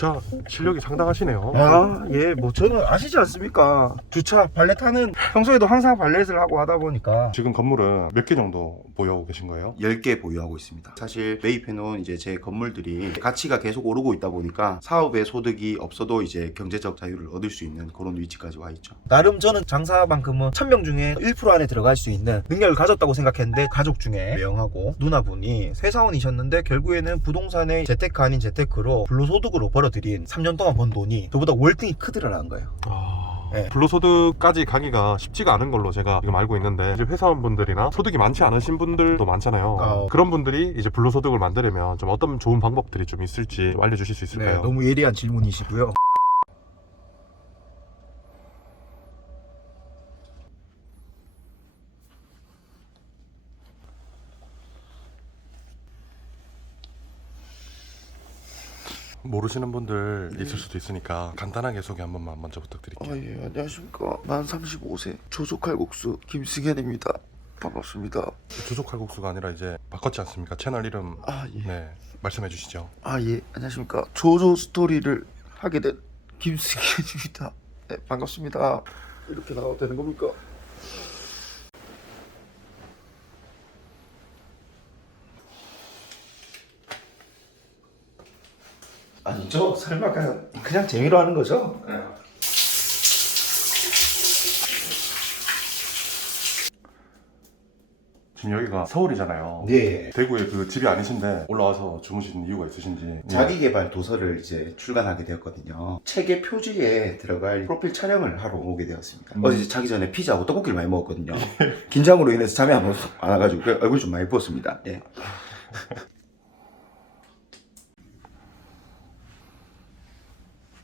주차 실력이 상당하시네요. 아, 예, 뭐 저는 아시지 않습니까? 주차 발렛하는 평소에도 항상 발렛을 하고 하다 보니까 지금 건물은 몇 개 정도 보유하고 계신 거예요? 10개 보유하고 있습니다. 사실 매입해놓은 이제 제 건물들이 가치가 계속 오르고 있다 보니까 사업에 소득이 없어도 이제 경제적 자유를 얻을 수 있는 그런 위치까지 와 있죠. 나름 저는 장사만큼은 1000명 중에 1% 안에 들어갈 수 있는 능력을 가졌다고 생각했는데, 가족 중에 매형하고 누나분이 회사원이셨는데 결국에는 부동산의 재테크 아닌 재테크로 불로소득으로 벌어들인 3년 동안 번 돈이 저보다 월등히 크더라는 거예요. 네. 불로소득까지 가기가 쉽지가 않은 걸로 제가 지금 알고 있는데, 이제 회사원분들이나 소득이 많지 않으신 분들도 많잖아요. 그런 분들이 이제 불로소득을 만들려면 좀 어떤 좋은 방법들이 좀 있을지 좀 알려주실 수 있을까요? 네, 너무 예리한 질문이시고요. 모르시는 분들 있을 수도 있으니까 간단하게 소개 한 번만 먼저 부탁드릴게요. 예, 안녕하십니까. 만 35세 조조칼국수 김승현입니다. 반갑습니다. 조조 칼국수가 아니라 이제 바꿨지 않습니까? 채널 이름. 예. 네, 말씀해 주시죠. 예, 안녕하십니까. 조조 스토리를 하게 된 김승현입니다. 네, 반갑습니다. 이렇게 나와도 되는 겁니까? 아니죠. 설마 그냥 재미로 하는 거죠? 지금 여기가 서울이잖아요. 네. 대구에 그 집이 아니신데 올라와서 주무신 이유가 있으신지. 자기개발 도서를 이제 출간하게 되었거든요. 책의 표지에 들어갈 프로필 촬영을 하러 오게 되었습니다. 어제 자기 전에 피자하고 떡볶이를 많이 먹었거든요. 긴장으로 인해서 잠이 안 와가지고 얼굴 좀 많이 부었습니다. 예.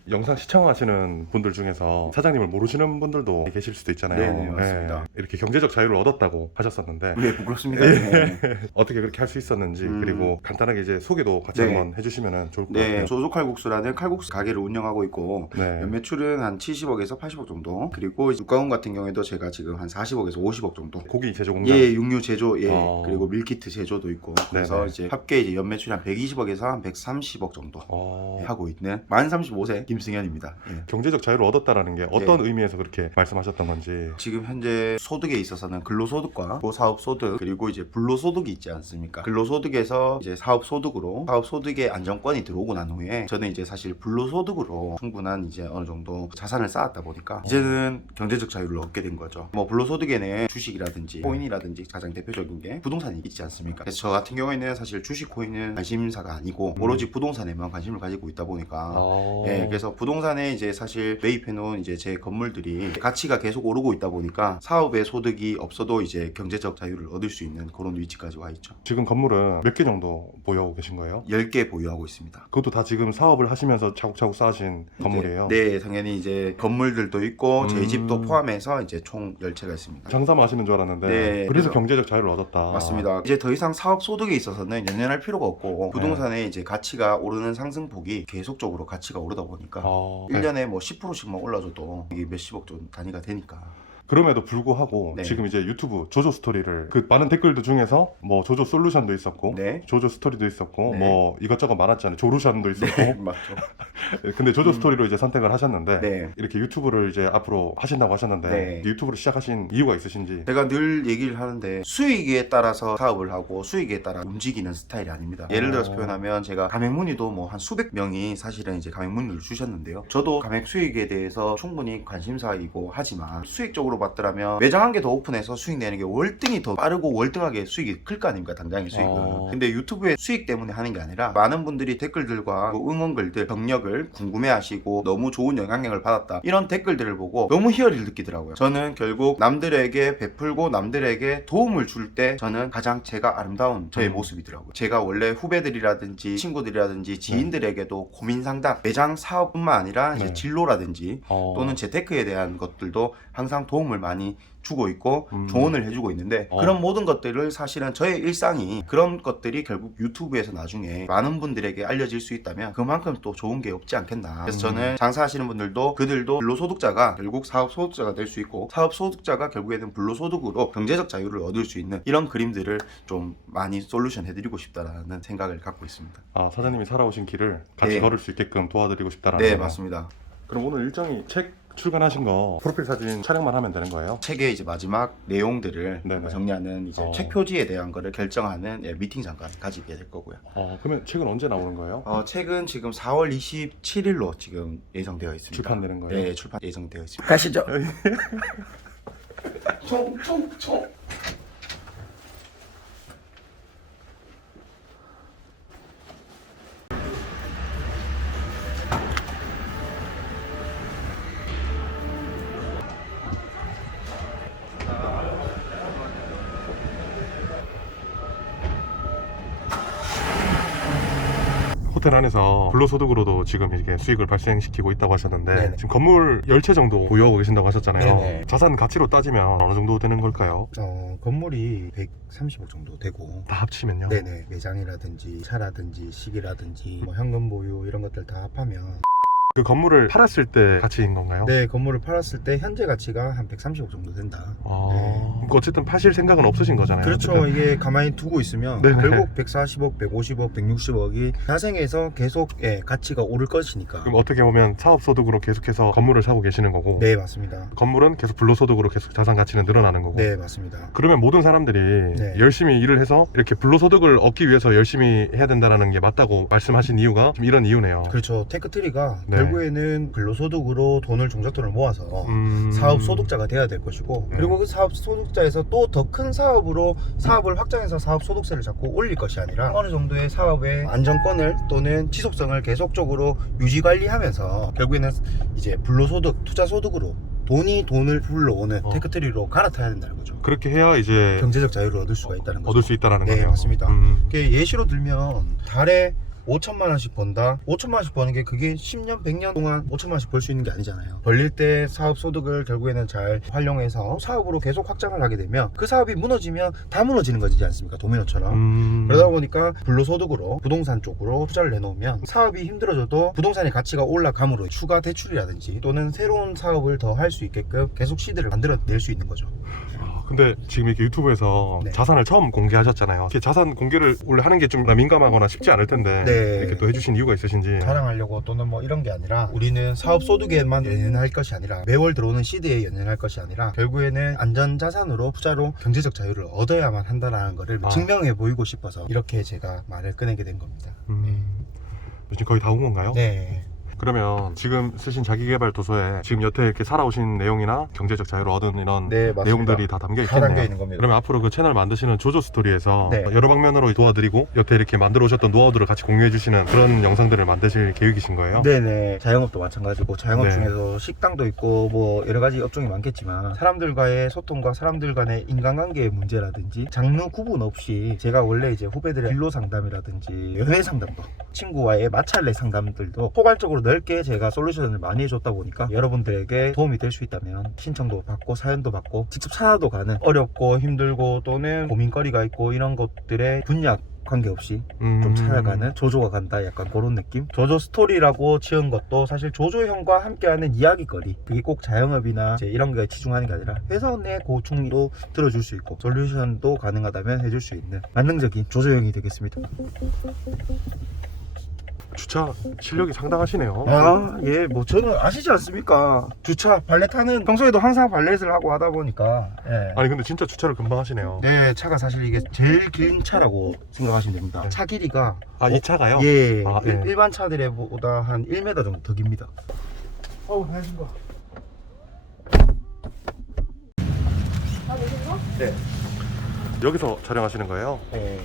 영상 시청하시는 분들 중에서 사장님을 모르시는 분들도 계실 수도 있잖아요. 네네, 맞습니다. 이렇게 경제적 자유를 얻었다고 하셨었는데 네, 부끄럽습니다. 네. 어떻게 그렇게 할 수 있었는지, 그리고 간단하게 이제 소개도 같이 네. 한번 해주시면 좋을 것 네, 같아요. 조조칼국수라는 칼국수 가게를 운영하고 있고, 네. 연매출은 한 70억에서 80억 정도. 그리고 육가원 같은 경우에도 제가 지금 한 40억에서 50억 정도. 고기 제조 공장. 예, 육류 제조, 예, 어. 그리고 밀키트 제조도 있고. 그래서 네네. 이제 합계 이제 연매출이 한 120억에서 한 130억 정도 어. 하고 있는 만 35세 김승현입니다. 예. 경제적 자유를 얻었다라는 게 어떤 의미에서 그렇게 말씀하셨던 건지. 지금 현재 소득에 있어서는 근로소득과 사업소득, 그리고 이제 불로소득이 있지 않습니까? 근로소득에서 이제 사업소득으로 사업소득의 안정권이 들어오고 난 후에 저는 이제 사실 불로소득으로 충분한 이제 어느 정도 자산을 쌓았다 보니까 이제는 경제적 자유를 얻게 된 거죠. 뭐 불로소득에는 주식이라든지 코인이라든지 가장 대표적인 게 부동산이 있지 않습니까? 그래서 저 같은 경우에는 사실 주식 코인은 관심사가 아니고 오로지 부동산에만 관심을 가지고 있다 보니까 예, 그래서 부동산에 이제 사실 매입해놓은 이제 제 건물들이 가치가 계속 오르고 있다 보니까 사업에 소득이 없어도 이제 경제적 자유를 얻을 수 있는 그런 위치까지 와 있죠. 지금 건물은 몇 개 정도 보유하고 계신 거예요? 10개 보유하고 있습니다. 그것도 다 지금 사업을 하시면서 차곡차곡 쌓으신 건물이에요? 네, 당연히 이제 건물들도 있고 저희 음. 집도 포함해서 이제 총 10채가 있습니다. 장사만 하시는 줄 알았는데. 네, 그래서 그래서 경제적 자유를 얻었다. 맞습니다. 이제 더 이상 사업 소득에 있어서는 연연할 필요가 없고 부동산의 이제 가치가 오르는 상승폭이 계속적으로 가치가 오르다 보니까 1년에 뭐 10%씩만 올라줘도 이게 몇십억 돈 단위가 되니까. 그럼에도 불구하고 네. 지금 이제 유튜브 조조 스토리를 그 많은 댓글들 중에서 뭐 조조 솔루션도 있었고 네. 조조 스토리도 있었고 네. 뭐 이것저것 많았잖아요. 조루션도 있었고 네, 맞죠. 근데 조조 스토리로 이제 선택을 하셨는데 네. 이렇게 유튜브를 이제 앞으로 하신다고 하셨는데 네. 유튜브를 시작하신 이유가 있으신지. 제가 늘 얘기를 하는데 수익에 따라서 사업을 하고 수익에 따라 움직이는 스타일이 아닙니다. 예를 들어서 표현하면 제가 가맹 문의도 뭐 한 수백 명이 사실은 이제 가맹 문의를 주셨는데요. 저도 가맹 수익에 대해서 충분히 관심사이고 하지만 수익적으로 봤더라면 매장 한 개 더 오픈해서 수익 내는 게 월등히 더 빠르고 월등하게 수익이 클 거 아닙니까? 당장의 수익은. 근데 유튜브의 수익 때문에 하는 게 아니라 많은 분들이 댓글들과 응원글들, 경력을 궁금해하시고 너무 좋은 영향력을 받았다 이런 댓글들을 보고 너무 희열을 느끼더라고요. 저는 결국 남들에게 베풀고 남들에게 도움을 줄 때 저는 가장 제가 아름다운 저의 모습이더라고요. 제가 원래 후배들이라든지 친구들이라든지 지인들에게도 고민 상담, 매장 사업뿐만 아니라 이제 진로라든지 또는 재테크에 대한 것들도 항상 도움을 도움을 많이 주고 있고 조언을 해주고 있는데 어. 그런 모든 것들을 사실은 저의 일상이 그런 것들이 결국 유튜브에서 나중에 많은 분들에게 알려질 수 있다면 그만큼 또 좋은 게 없지 않겠나. 그래서 저는 장사하시는 분들도 그들도 불로소득자가 결국 사업소득자가 될 수 있고 사업소득자가 결국에는 불로소득으로 경제적 자유를 얻을 수 있는 이런 그림들을 좀 많이 솔루션 해드리고 싶다라는 생각을 갖고 있습니다. 아, 사장님이 살아오신 길을 같이 네. 걸을 수 있게끔 도와드리고 싶다라는 네, 거죠. 맞습니다. 그럼 오늘 일정이 책 출간하신 거 프로필 사진 촬영만 하면 되는 거예요? 책의 이제 마지막 내용들을 네네. 정리하는 이제 책 표지에 대한 거를 결정하는 미팅 잠깐 가지게 될 거고요. 그러면 책은 언제 나오는 거예요? 책은 지금 4월 27일로 지금 예정되어 있습니다. 출판되는 거예요? 네, 출판 예정되어 있습니다. 가시죠. 총. 호텔 안에서 불로소득으로도 지금 이렇게 수익을 발생시키고 있다고 하셨는데 네네. 지금 건물 10채 정도 보유하고 계신다고 하셨잖아요. 네네. 자산 가치로 따지면 어느 정도 되는 걸까요? 건물이 130억 정도 되고 다 합치면요? 네네 매장이라든지 차라든지 식이라든지 뭐 현금 보유 이런 것들 다 합하면 그 건물을 팔았을 때 가치인 건가요? 네 건물을 팔았을 때 현재 가치가 한 130억 정도 된다. 그러니까 어쨌든 파실 생각은 없으신 거잖아요. 그렇죠. 어쨌든. 이게 가만히 두고 있으면 네네. 결국 140억, 150억, 160억이 자생해서 계속 가치가 오를 것이니까. 그럼 어떻게 보면 사업소득으로 계속해서 건물을 사고 계시는 거고 네 맞습니다. 건물은 계속 불로소득으로 계속 자산 가치는 늘어나는 거고 네 맞습니다. 그러면 모든 사람들이 네. 열심히 일을 해서 이렇게 불로소득을 얻기 위해서 열심히 해야 된다는 게 맞다고 말씀하신 이유가 좀 이런 이유네요. 그렇죠. 테크트리가 네. 결국에는 근로소득으로 종잣돈을 모아서 사업 소득자가 돼야 될 것이고 그리고 그 사업 소득자에서 또 더 큰 사업으로 사업을 확장해서 사업 소득세를 자꾸 올릴 것이 아니라 어느 정도의 사업의 안정권을 또는 지속성을 계속적으로 유지 관리하면서 결국에는 이제 불로소득 투자 소득으로 돈을 불러오는 테크트리로 갈아타야 된다는 거죠. 그렇게 해야 이제 경제적 자유를 얻을 수가 있다는 거죠. 얻을 수 있다라는 네, 거네요. 맞습니다. 예시로 들면 달에 5천만 원씩 번다. 5천만 원씩 버는 게 그게 10년, 100년 동안 5천만 원씩 벌 수 있는 게 아니잖아요. 벌릴 때 사업 소득을 결국에는 잘 활용해서 사업으로 계속 확장을 하게 되면 그 사업이 무너지면 다 무너지는 거지 않습니까? 도미노처럼. 그러다 보니까 불로소득으로 부동산 쪽으로 투자를 해놓으면 사업이 힘들어져도 부동산의 가치가 올라감으로 추가 대출이라든지 또는 새로운 사업을 더 할 수 있게끔 계속 시드를 만들어낼 수 있는 거죠. 근데 지금 이렇게 유튜브에서 네. 자산을 처음 공개하셨잖아요. 이렇게 자산 공개를 원래 하는 게 좀 민감하거나 쉽지 않을 텐데 네. 이렇게 또 해주신 이유가 있으신지. 자랑하려고 또는 뭐 이런 게 아니라 우리는 사업 소득에만 연연할 것이 아니라 매월 들어오는 시드에 연연할 것이 아니라 결국에는 안전자산으로 투자로 경제적 자유를 얻어야만 한다는 거를 증명해 보이고 싶어서 이렇게 제가 말을 꺼내게 된 겁니다. 지금 거의 다 온 건가요? 네. 그러면 지금 쓰신 자기개발 도서에 지금 여태 이렇게 살아오신 내용이나 경제적 자유를 얻은 이런 네, 맞습니다. 내용들이 다 담겨 다 있겠네요. 담겨 있는 겁니다. 그러면 앞으로 그 채널 만드시는 조조 스토리에서 네. 여러 방면으로 도와드리고 여태 이렇게 만들어 오셨던 노하우들을 같이 공유해 주시는 그런 영상들을 만드실 계획이신 거예요? 네네. 자영업도 마찬가지고 자영업 네. 중에서 식당도 있고 뭐 여러 가지 업종이 많겠지만 사람들과의 소통과 사람들 간의 인간관계의 문제라든지 장르 구분 없이 제가 원래 이제 후배들의 진로 상담이라든지 연애 상담도 친구와의 마찰내 상담들도 포괄적으로 넓게 제가 솔루션을 많이 해줬다 보니까 여러분들에게 도움이 될 수 있다면 신청도 받고 사연도 받고 직접 찾아도 가는 어렵고 힘들고 또는 고민거리가 있고 이런 것들의 분야 관계없이 좀 찾아가는 조조가 간다 약간 그런 느낌. 조조 스토리라고 지은 것도 사실 조조 형과 함께하는 이야기거리, 그게 꼭 자영업이나 이제 이런 거에 치중하는 게 아니라 회사 내 고충도 들어줄 수 있고 솔루션도 가능하다면 해줄 수 있는 만능적인 조조 형이 되겠습니다. 주차 실력이 상당하시네요. 예, 뭐 저는 아시지 않습니까? 주차 발렛하는 평소에도 항상 발렛을 하고 하다 보니까 예. 아니 근데 진짜 주차를 금방 하시네요. 네, 차가 사실 이게 제일 긴 차라고 생각하시면 됩니다. 네. 차 길이가 이 차가요? 예, 예. 일반 차들보다 한 1m 정도 더 깁니다. 안녕하십니까. 네. 여기서 촬영하시는 거예요? 네.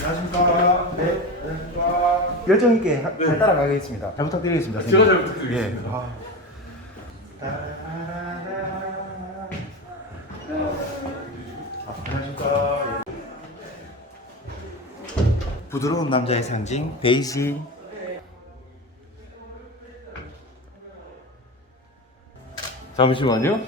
안녕하십니까. 네, 안녕하십니까. 열정 있게 잘 따라가겠습니다. 잘 부탁드리겠습니다. 제가 잘 부탁드리겠습니다. 안녕하십니까. 부드러운 남자의 상징 베이지. 잠시만요.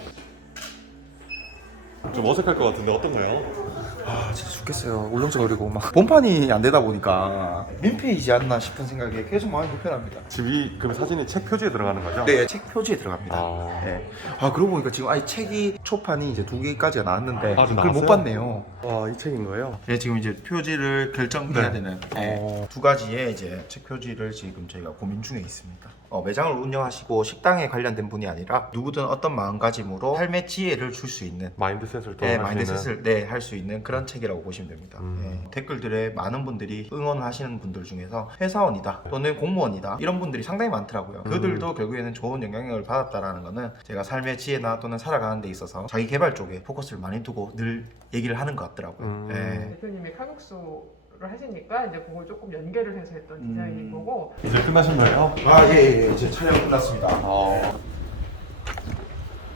좀 어색할 것 같은데 어떤가요? 아 진짜 죽겠어요. 울렁증거리고 막 본판이 안 되다 보니까 민폐이지 않나 싶은 생각에 계속 마음이 불편합니다. 지금 그 사진이 책 표지에 들어가는 거죠? 네, 책 표지에 들어갑니다. 아, 네. 아 그러고 보니까 지금 아니 책이 초판이 이제 2개까지가 나왔는데 아직 그걸 못 나왔어요? 봤네요. 와, 이 책인 거예요? 네, 지금 이제 표지를 결정해야 네. 되는 어. 두 가지의 이제 책 표지를 지금 저희가 고민 중에 있습니다. 매장을 운영하시고 식당에 관련된 분이 아니라 누구든 어떤 마음가짐으로 삶의 지혜를 줄 수 있는 마인드셋을 또 네, 할 수 있는. 마인드셋을 할 수 있는 그런 책이라고 보시면 됩니다. 네, 댓글들에 많은 분들이 응원하시는 분들 중에서 회사원이다 또는 공무원이다 이런 분들이 상당히 많더라고요. 그들도 결국에는 좋은 영향력을 받았다라는 거는 제가 삶의 지혜나 또는 살아가는 데 있어서 자기 개발 쪽에 포커스를 많이 두고 늘 얘기를 하는 것 같더라고요. 네. 대표님이 칼국수를 하시니까 이제 그걸 조금 연계를 해서 했던 디자인인 거고. 이제 끝나신 거예요? 아, 예, 이제 촬영 끝났습니다.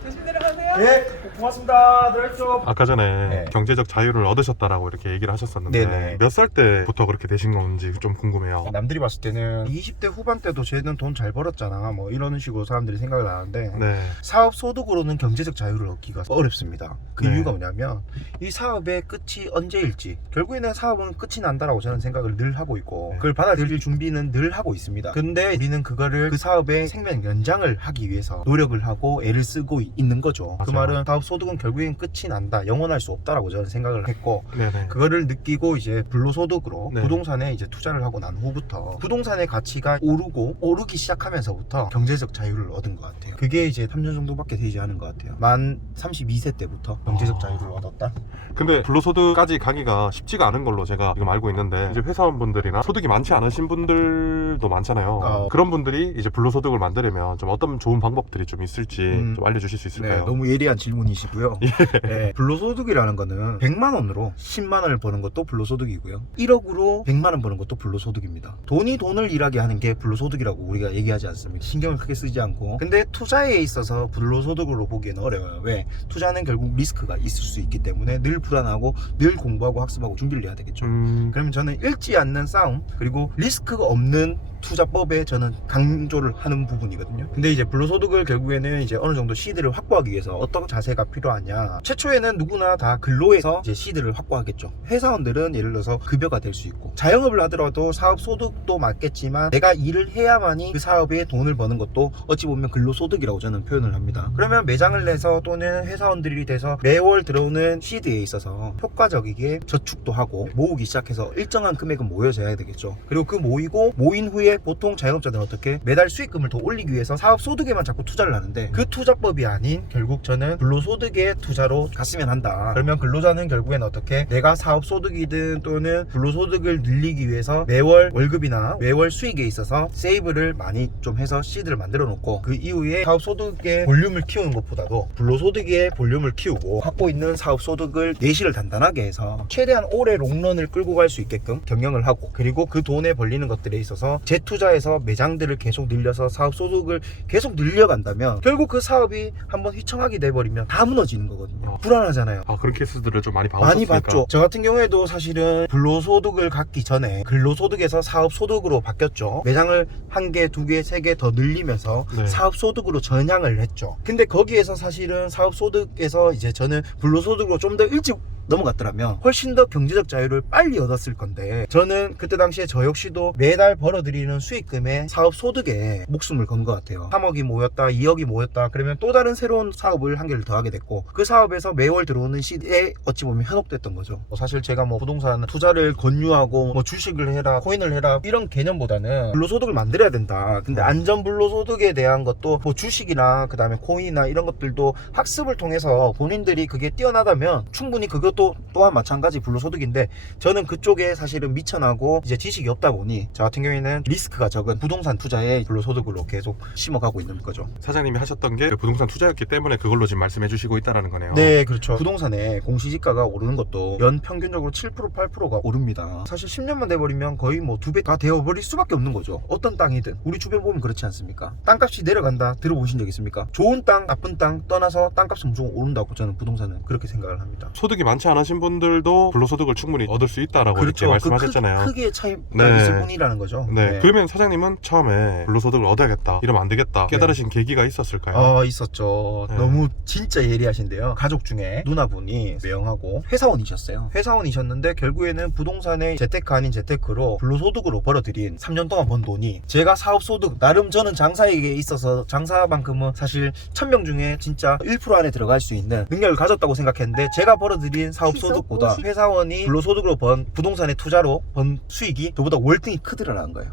조심 내려가세요. 예, 고맙습니다. 들어있죠. 아까 전에 네. 경제적 자유를 얻으셨다라고 이렇게 얘기를 하셨었는데 네네. 몇 살 때부터 그렇게 되신 건지 좀 궁금해요. 남들이 봤을 때는 20대 후반 때도 쟤는 돈 잘 벌었잖아 뭐 이런 식으로 사람들이 생각을 하는데 네. 사업 소득으로는 경제적 자유를 얻기가 어렵습니다. 그 네. 이유가 뭐냐면 이 사업의 끝이 언제일지 결국에는 사업은 끝이 난다라고 저는 생각을 늘 하고 있고 네. 그걸 받아들일 준비는 늘 하고 있습니다. 근데 우리는 그거를 그 사업의 생명 연장을 하기 위해서 노력을 하고 애를 쓰고 있는 거죠. 그 맞아요. 말은 사업 소득은 결국엔 끝이 난다, 영원할 수 없다라고 저는 생각을 했고 네네. 그거를 느끼고 이제 불로소득으로 네. 부동산에 이제 투자를 하고 난 후부터 부동산의 가치가 오르기 시작하면서부터 경제적 자유를 얻은 것 같아요. 그게 이제 3년 정도밖에 되지 않은 것 같아요. 만 32세 때부터 경제적 자유를 얻었다. 근데 불로소득까지 가기가 쉽지가 않은 걸로 제가 지금 알고 있는데 이제 회사원분들이나 소득이 많지 않으신 분들도 많잖아요. 그런 분들이 이제 불로소득을 만들려면 좀 어떤 좋은 방법들이 좀 있을지 좀 알려주실 수 있을까요? 네, 너무 예리한 질문이시고요. 네, 불로소득이라는 거는 100만 원으로 10만 원을 버는 것도 불로소득이고요. 1억으로 100만 원 버는 것도 불로소득입니다. 돈이 돈을 일하게 하는 게 불로소득이라고 우리가 얘기하지 않습니다. 신경을 크게 쓰지 않고. 근데 투자에 있어서 불로소득으로 보기에는 어려워요. 왜? 투자는 결국 리스크가 있을 수 있기 때문에 늘 불안하고 늘 공부하고 학습하고 준비를 해야 되겠죠. 그러면 저는 읽지 않는 싸움 그리고 리스크가 없는 투자법에 저는 강조를 하는 부분이거든요. 근데 이제 불로소득을 결국에는 이제 어느 정도 시드를 확보하기 위해서 어떤 자세가 필요하냐. 최초에는 누구나 다 근로에서 이제 시드를 확보하겠죠. 회사원들은 예를 들어서 급여가 될 수 있고 자영업을 하더라도 사업 소득도 맞겠지만 내가 일을 해야만이 그 사업에 돈을 버는 것도 어찌 보면 근로소득이라고 저는 표현을 합니다. 그러면 매장을 내서 또는 회사원들이 돼서 매월 들어오는 시드에 있어서 효과적이게 저축도 하고 모으기 시작해서 일정한 금액은 모여져야 되겠죠. 그리고 그 모인 후에 보통 자영업자들은 어떻게 매달 수익금을 더 올리기 위해서 사업 소득에만 자꾸 투자를 하는데 그 투자법이 아닌 결국 저는 근로소득의 투자로 갔으면 한다. 그러면 근로자는 결국엔 어떻게 내가 사업 소득이든 또는 근로소득을 늘리기 위해서 매월 월급이나 매월 수익에 있어서 세이브를 많이 좀 해서 시드를 만들어 놓고 그 이후에 사업 소득의 볼륨을 키우는 것보다도 근로소득의 볼륨을 키우고 갖고 있는 사업 소득을 내실을 단단하게 해서 최대한 오래 롱런을 끌고 갈 수 있게끔 경영을 하고 그리고 그 돈에 벌리는 것들에 있어서 재투자해서 매장들을 계속 늘려서 사업 소득을 계속 늘려간다면 결국 그 사업이 한번 휘청하게 돼버리면 다 무너지는 거거든요. 불안하잖아요. 그런 케이스들을 좀 많이 많이 봐오셨으니까. 봤죠. 저 같은 경우에도 사실은 근로소득을 갖기 전에 근로소득에서 사업소득으로 바뀌었죠. 매장을 1개, 2개, 3개 더 늘리면서 네. 사업소득으로 전향을 했죠. 근데 거기에서 사실은 사업소득에서 이제 저는 근로소득으로 좀 더 일찍 넘어갔더라면 훨씬 더 경제적 자유를 빨리 얻었을 건데 저는 그때 당시에 저 역시도 매달 벌어들이는 수익금에 사업 소득에 목숨을 건 것 같아요. 3억이 모였다 2억이 모였다 그러면 또 다른 새로운 사업을 한 개를 더 하게 됐고 그 사업에서 매월 들어오는 시대에 어찌 보면 현혹됐던 거죠. 사실 제가 뭐 부동산 투자를 권유하고 뭐 주식을 해라 코인을 해라 이런 개념보다는 불로소득을 만들어야 된다. 근데 안전 불로소득에 대한 것도 뭐 주식이나 그 다음에 코인이나 이런 것들도 학습을 통해서 본인들이 그게 뛰어나다면 충분히 그것도 또한 마찬가지 불로소득인데 저는 그쪽에 사실은 미천하고 이제 지식이 없다 보니 저 같은 경우에는 리스크가 적은 부동산 투자에 불로소득으로 계속 심어가고 있는 거죠. 사장님이 하셨던 게 부동산 투자였기 때문에 그걸로 지금 말씀해 주시고 있다는 거네요. 네, 그렇죠. 부동산의 공시지가가 오르는 것도 연 평균적으로 7% 8%가 오릅니다. 사실 10년만 돼버리면 거의 뭐 2배 다 되어버릴 수밖에 없는 거죠. 어떤 땅이든 우리 주변 보면 그렇지 않습니까? 땅값이 내려간다 들어보신 적 있습니까? 좋은 땅 나쁜 땅 떠나서 땅값은 무조건 오른다고 저는 부동산은 그렇게 생각을 합니다. 소득이 많지 많지 않으신 분들도 불로소득을 충분히 얻을 수 있다라고 이렇게 말씀하셨잖아요. 크게 차이가 네. 있을 뿐이라는 거죠. 네. 그러면 사장님은 처음에 불로소득을 얻어야겠다, 이러면 안 되겠다, 깨달으신 계기가 있었을까요? 있었죠. 네. 너무 진짜 예리하신데요. 가족 중에 누나분이 명하고 회사원이셨어요. 회사원이셨는데 결국에는 부동산의 재테크 아닌 재테크로 불로소득으로 벌어들인 3년 동안 번 돈이 제가 사업소득, 나름 저는 장사에 있어서 장사만큼은 사실 1000명 중에 진짜 1% 안에 들어갈 수 있는 능력을 가졌다고 생각했는데, 제가 벌어들인 사업소득보다 회사원이 불로소득으로 번 부동산의 투자로 번 수익이 저보다 월등히 크더라는 거예요.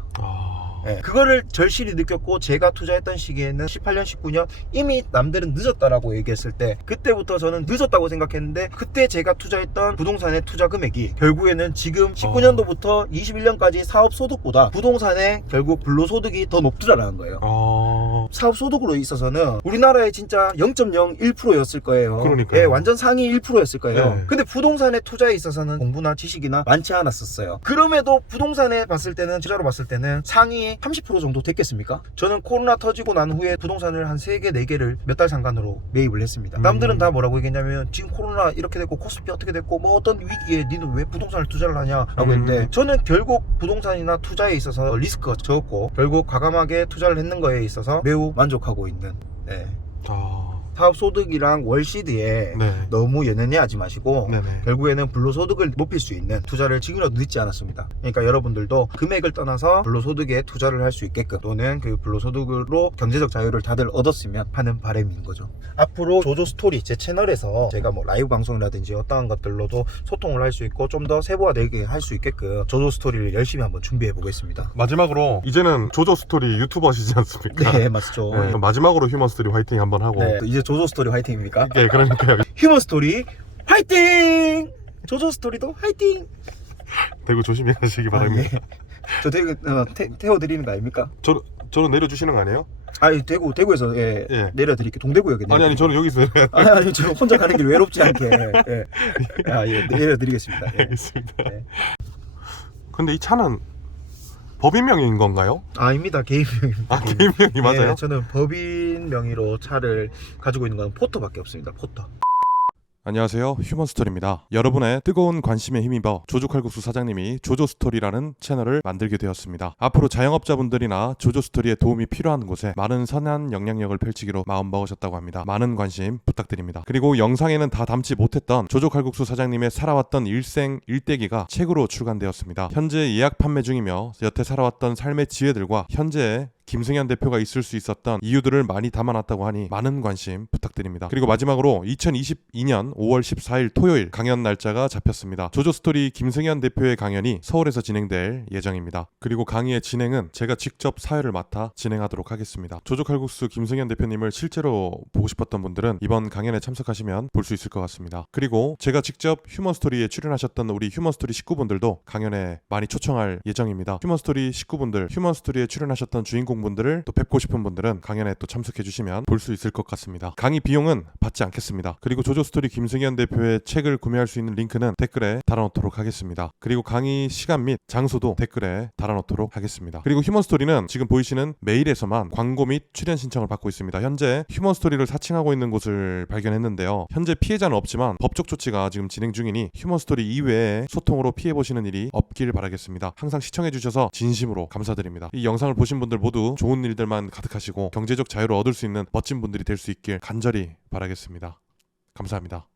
네, 그거를 절실히 느꼈고, 제가 투자했던 시기에는 18년, 19년 이미 남들은 늦었다라고 얘기했을 때 그때부터 저는 늦었다고 생각했는데, 그때 제가 투자했던 부동산의 투자 금액이 결국에는 지금 19년도부터 21년까지 사업소득보다 부동산의 결국 불로소득이 더 높더라는 거예요. 사업소득으로 있어서는 우리나라에 진짜 0.01%였을 거예요. 그러니까요. 예, 완전 상위 1%였을 거예요. 네. 근데 부동산의 투자에 있어서는 공부나 지식이나 많지 않았었어요. 그럼에도 부동산에 봤을 때는, 투자로 봤을 때는 상위 30% 정도 됐겠습니까? 저는 코로나 터지고 난 후에 부동산을 한 3개, 4개를 몇 달 상간으로 매입을 했습니다. 남들은 다 뭐라고 얘기했냐면, 지금 코로나 이렇게 됐고 코스피 어떻게 됐고 뭐 어떤 위기에 니는 왜 부동산을 투자를 하냐 라고 했는데, 저는 결국 부동산이나 투자에 있어서 리스크가 적었고 결국 과감하게 투자를 했는 거에 있어서 매우 만족하고 있는, 네. 사업소득이랑 월시드에 네. 너무 연연해하지 마시고 네네. 결국에는 불로소득을 높일 수 있는 투자를 지금이라도 늦지 않았습니다. 그러니까 여러분들도 금액을 떠나서 불로소득에 투자를 할 수 있게끔, 또는 그 불로소득으로 경제적 자유를 다들 얻었으면 하는 바람인 거죠. 앞으로 조조스토리 제 채널에서 제가 뭐 라이브 방송이라든지 어떠한 것들로도 소통을 할 수 있고 좀 더 세부화되게 할 수 있게끔 조조스토리를 열심히 한번 준비해 보겠습니다. 마지막으로, 이제는 조조스토리 유튜버시지 않습니까? 네, 맞죠. 네. 마지막으로 휴먼스토리 화이팅 한번 하고. 네, 이제 조조스토리 화이팅입니까? 예, 그러니까요. 휴먼스토리 화이팅! 조조스토리도 화이팅! 대구 조심히 하시기 바랍니다. 예. 저 대구 태워드리는 거 아닙니까? 저는 내려주시는 거 아니에요? 대구에서 내려드릴게요. 동대구역에. 아니, 저는 여기서 내려야 돼요. 아니, 저 혼자 가는 길 외롭지 않게 내려드리겠습니다. 예. 알겠습니다. 네. 근데 이 차는 법인명인 건가요? 아닙니다. 개인명입니다. 개인명이 맞아요? 네, 저는 법인 명의로 차를 가지고 있는 건 포터밖에 없습니다. 포터. 안녕하세요, 휴먼스토리입니다. 여러분의 뜨거운 관심에 힘입어 조조칼국수 사장님이 조조스토리라는 채널을 만들게 되었습니다. 앞으로 자영업자분들이나 조조스토리에 도움이 필요한 곳에 많은 선한 영향력을 펼치기로 마음먹으셨다고 합니다. 많은 관심 부탁드립니다. 그리고 영상에는 다 담지 못했던 조조칼국수 사장님의 살아왔던 일생 일대기가 책으로 출간되었습니다. 현재 예약 판매 중이며, 여태 살아왔던 삶의 지혜들과 현재의 김승현 대표가 있을 수 있었던 이유들을 많이 담아놨다고 하니 많은 관심 부탁드립니다. 그리고 마지막으로 2022년 5월 14일 토요일 강연 날짜가 잡혔습니다. 조조스토리 김승현 대표의 강연이 서울에서 진행될 예정입니다. 그리고 강의의 진행은 제가 직접 사회를 맡아 진행하도록 하겠습니다. 조조칼국수 김승현 대표님을 실제로 보고 싶었던 분들은 이번 강연에 참석하시면 볼 수 있을 것 같습니다. 그리고 제가 직접 휴먼스토리에 출연하셨던 우리 휴먼스토리 식구분들도 강연에 많이 초청할 예정입니다. 휴먼스토리 식구분들, 휴먼스토리에 출연하셨던 주인공분들을 또 뵙고 싶은 분들은 강연에 또 참석해 주시면 볼 수 있을 것 같습니다. 강의 비용은 받지 않겠습니다. 그리고 조조스토리 김승현 대표의 책을 구매할 수 있는 링크는 댓글에 달아놓도록 하겠습니다. 그리고 강의 시간 및 장소도 댓글에 달아놓도록 하겠습니다. 그리고 휴먼스토리는 지금 보이시는 메일에서만 광고 및 출연 신청을 받고 있습니다. 현재 휴먼스토리를 사칭하고 있는 곳을 발견했는데요. 현재 피해자는 없지만 법적 조치가 지금 진행 중이니 휴먼스토리 이외에 소통으로 피해보시는 일이 없길 바라겠습니다. 항상 시청해주셔서 진심으로 감사드립니다. 이 영상을 보신 분들 모두 좋은 일들만 가득하시고 경제적 자유를 얻을 수 있는 멋진 분들이 될 수 있길 간절히 바라겠습니다. 감사합니다.